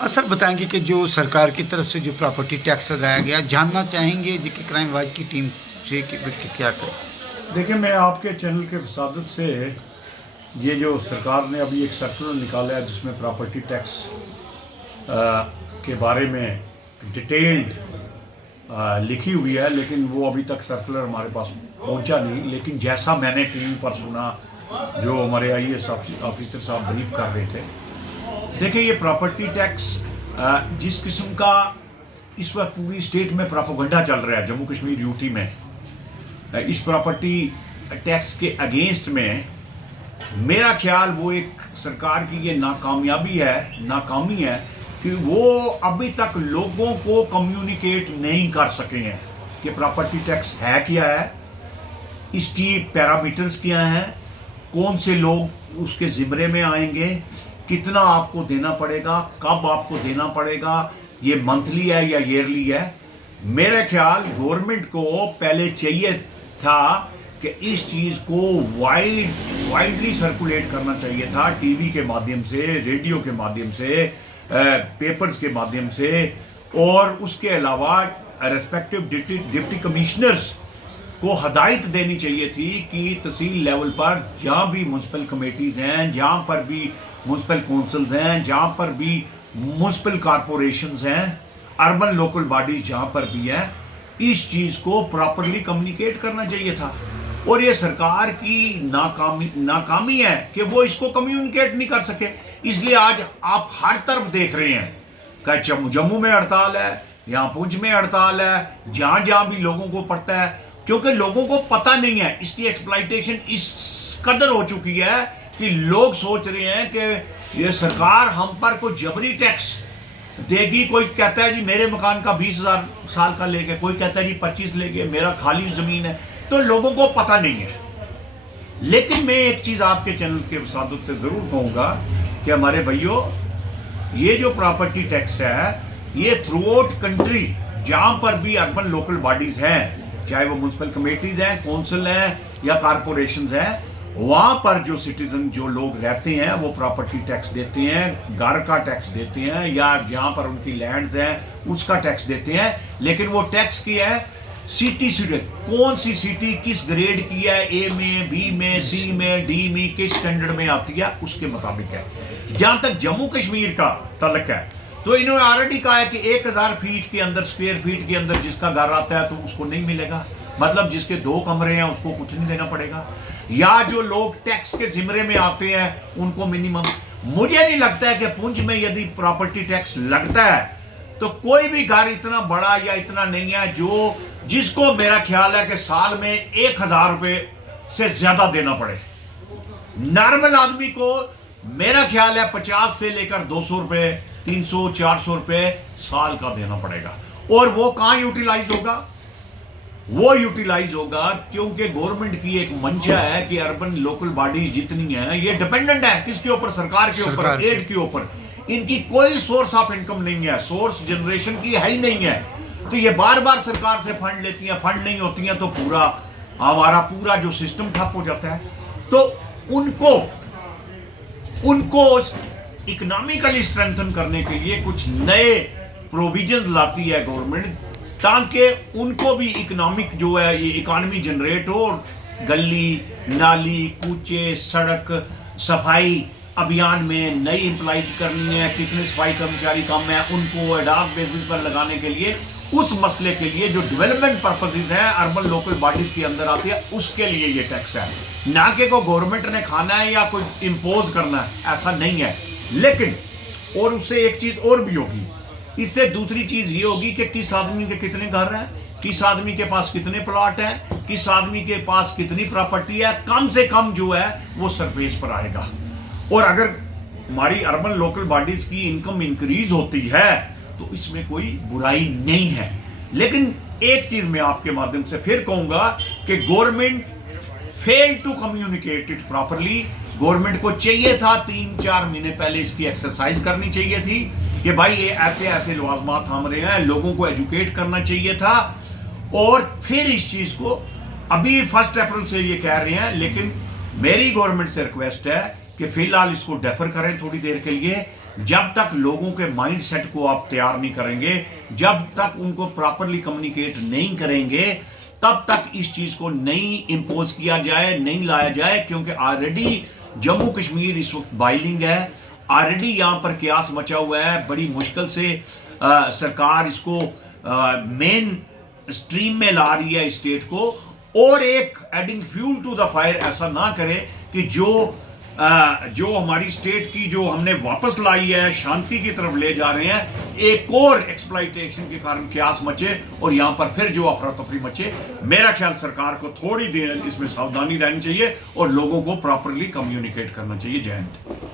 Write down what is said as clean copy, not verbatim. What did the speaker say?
Sir बताएंगे कि जो सरकार की तरफ से जो प्रॉपर्टी टैक्स लगाया गया, जानना चाहेंगे जी कि क्राइम वाच की टीम से कि क्या करें। देखिए, मैं आपके चैनल के वसादत से ये जो सरकार ने अभी एक सर्कुलर निकाला है जिसमें प्रॉपर्टी टैक्स के बारे में डिटेल्ड लिखी हुई है, लेकिन वो अभी तक सर्कुलर हमारे पास पहुंचा नहीं। लेकिन जैसा मैंने टीवी पर सुना, जो हमारे IAS ऑफिसर साहब ब्रीफ कर रहे थे, देखिए ये प्रॉपर्टी टैक्स जिस किस्म का इस वक्त पूरी स्टेट में प्रोपेगेंडा चल रहा है, जम्मू कश्मीर यूटी में इस प्रॉपर्टी टैक्स के अगेंस्ट में, मेरा ख्याल वो एक सरकार की ये नाकामी है कि वो अभी तक लोगों को कम्युनिकेट नहीं कर सके हैं कि प्रॉपर्टी टैक्स है क्या है, इसकी पैरामीटर्स क्या हैं, कौन से लोग उसके ज़िम्मे में आएंगे, कितना आपको देना पड़ेगा, कब आपको देना पड़ेगा, ये मंथली है या ईयरली है। मेरा ख्याल गवर्नमेंट को पहले चाहिए था कि इस चीज़ को वाइडली सर्कुलेट करना चाहिए था, टीवी के माध्यम से, रेडियो के माध्यम से, पेपर्स के माध्यम से, और उसके अलावा रेस्पेक्टिव डिप्टी कमिश्नर्स को हदायत देनी चाहिए थी कि तहसील लेवल पर जहाँ भी म्यूनसिपल कमेटीज़ हैं, जहाँ पर भी म्यूनसिपल काउंसिल्स हैं, जहाँ पर भी म्यूनसिपल कॉरपोरेशंस हैं, अर्बन लोकल बॉडीज जहाँ पर भी है, इस चीज़ को प्रॉपरली कम्युनिकेट करना चाहिए था। और ये सरकार की नाकामी है कि वो इसको कम्युनिकेट नहीं कर सके। इसलिए आज आप हर तरफ देख रहे हैं कि जम्मू में हड़ताल है, यहाँ पुंछ में हड़ताल है, जहाँ जहाँ भी लोगों को पड़ता है, क्योंकि लोगों को पता नहीं है। इसकी एक्सप्लॉइटेशन इस कदर हो चुकी है कि लोग सोच रहे हैं कि ये सरकार हम पर कोई जबरी टैक्स देगी। कोई कहता है जी मेरे मकान का 20,000 साल का ले गए, कोई कहता है जी 25 ले गए, मेरा खाली ज़मीन है। तो लोगों को पता नहीं है। लेकिन मैं एक चीज़ आपके चैनल के वसादत से ज़रूर कहूँगा कि हमारे भाइयों, ये जो प्रॉपर्टी टैक्स है, ये थ्रू आउट कंट्री जहाँ पर भी अर्बन लोकल बॉडीज़ हैं, चाहे वो म्यूनसिपल कमेटीज़ हैं, काउंसिल हैं या कॉरपोरेशंस हैं, वहाँ पर जो सिटीजन, जो लोग रहते हैं, वो प्रॉपर्टी टैक्स देते हैं, घर का टैक्स देते हैं, या जहाँ पर उनकी लैंड्स हैं उसका टैक्स देते हैं। लेकिन वो टैक्स की है सिटी से, कौन सी सिटी किस ग्रेड की है, A में, B में, C में, D में, किस स्टैंडर्ड में आती है, उसके मुताबिक है। जहां तक जम्मू कश्मीर का तल्लक है, तो इन्होंने ऑलरेडी कहा है कि 1000 फीट के अंदर, स्क्वायर फीट के अंदर जिसका घर आता है तो उसको नहीं मिलेगा। मतलब जिसके 2 कमरे हैं उसको कुछ नहीं देना पड़ेगा, या जो लोग टैक्स के जिम्मे में आते हैं उनको मिनिमम। मुझे नहीं लगता है कि पुंछ में यदि प्रॉपर्टी टैक्स लगता है तो कोई भी घर इतना बड़ा या इतना नहीं है जिसको मेरा ख्याल है कि साल में 1000 रुपए से ज्यादा देना पड़े। नॉर्मल आदमी को मेरा ख्याल है 50 से लेकर 200 रुपए, 300, 400 रुपए साल का देना पड़ेगा। और वो कहां यूटिलाइज होगा? वो यूटिलाइज होगा क्योंकि गवर्नमेंट की एक मंशा है कि अर्बन लोकल बॉडी जितनी है, ये डिपेंडेंट है किसके ऊपर? सरकार के ऊपर, एड के ऊपर। इनकी कोई सोर्स ऑफ इनकम नहीं है, सोर्स जनरेशन की है ही नहीं है। तो ये बार बार सरकार से फंड लेती हैं, फंड नहीं होती हैं, तो हमारा पूरा जो सिस्टम ठप हो जाता है। तो उनको इकोनॉमिकली स्ट्रेंथन करने के लिए कुछ नए प्रोविजन लाती है गवर्नमेंट, ताकि उनको भी इकोनॉमिक जो है, ये इकोनॉमी जनरेट हो। गली नाली, कूचे, सड़क सफाई अभियान में नई एम्प्लॉय करनी है, कितने सफाई कर्मचारी कम है, उनको एडॉक बेसिस पर लगाने के लिए, उस मसले के लिए जो डेवलपमेंट पर्पसेस हैं अर्बन लोकल बॉडीज के अंदर आती है, उसके लिए ये टैक्स है। ना कि को गवर्नमेंट ने खाना है या कोई इम्पोज करना है, ऐसा नहीं है। लेकिन और उससे एक चीज और भी होगी, इससे दूसरी चीज ये होगी कि किस आदमी के कितने घर हैं, किस आदमी के पास कितने प्लॉट हैं, किस आदमी के पास कितनी प्रॉपर्टी है, कम से कम जो है वो सरफेस पर आएगा। और अगर हमारी अर्बन लोकल बॉडीज की इनकम इंक्रीज होती है तो इसमें कोई बुराई नहीं है। लेकिन एक चीज मैं आपके माध्यम से फिर कहूंगा कि government fail to communicate it properly. Government को चाहिए था 3-4 महीने पहले इसकी एक्सरसाइज करनी चाहिए थी कि भाई ये ऐसे ऐसे लवाजमात हम रहे हैं, लोगों को एजुकेट करना चाहिए था। और फिर इस चीज को अभी 1 अप्रैल से ये कह रहे हैं, लेकिन मेरी गवर्नमेंट से रिक्वेस्ट है कि फिलहाल इसको डेफर करें थोड़ी देर के लिए। जब तक लोगों के माइंड सेट को आप तैयार नहीं करेंगे, जब तक उनको प्रॉपरली कम्युनिकेट नहीं करेंगे, तब तक इस चीज को नहीं इंपोज किया जाए, नहीं लाया जाए, क्योंकि ऑलरेडी जम्मू कश्मीर इस वक्त बाइलिंग है, ऑलरेडी यहां पर क्यास मचा हुआ है। बड़ी मुश्किल से सरकार इसको मेन स्ट्रीम में ला रही है इस स्टेट को, और एक adding fuel to the fire ऐसा ना करे कि जो हमारी स्टेट की जो हमने वापस लाई है, शांति की तरफ ले जा रहे हैं, एक और एक्सप्लॉइटेशन के कारण क्यास मचे और यहां पर फिर जो अफरा तफरी मचे। मेरा ख्याल सरकार को थोड़ी देर इसमें सावधानी रहनी चाहिए और लोगों को प्रॉपरली कम्युनिकेट करना चाहिए। जय हिंद।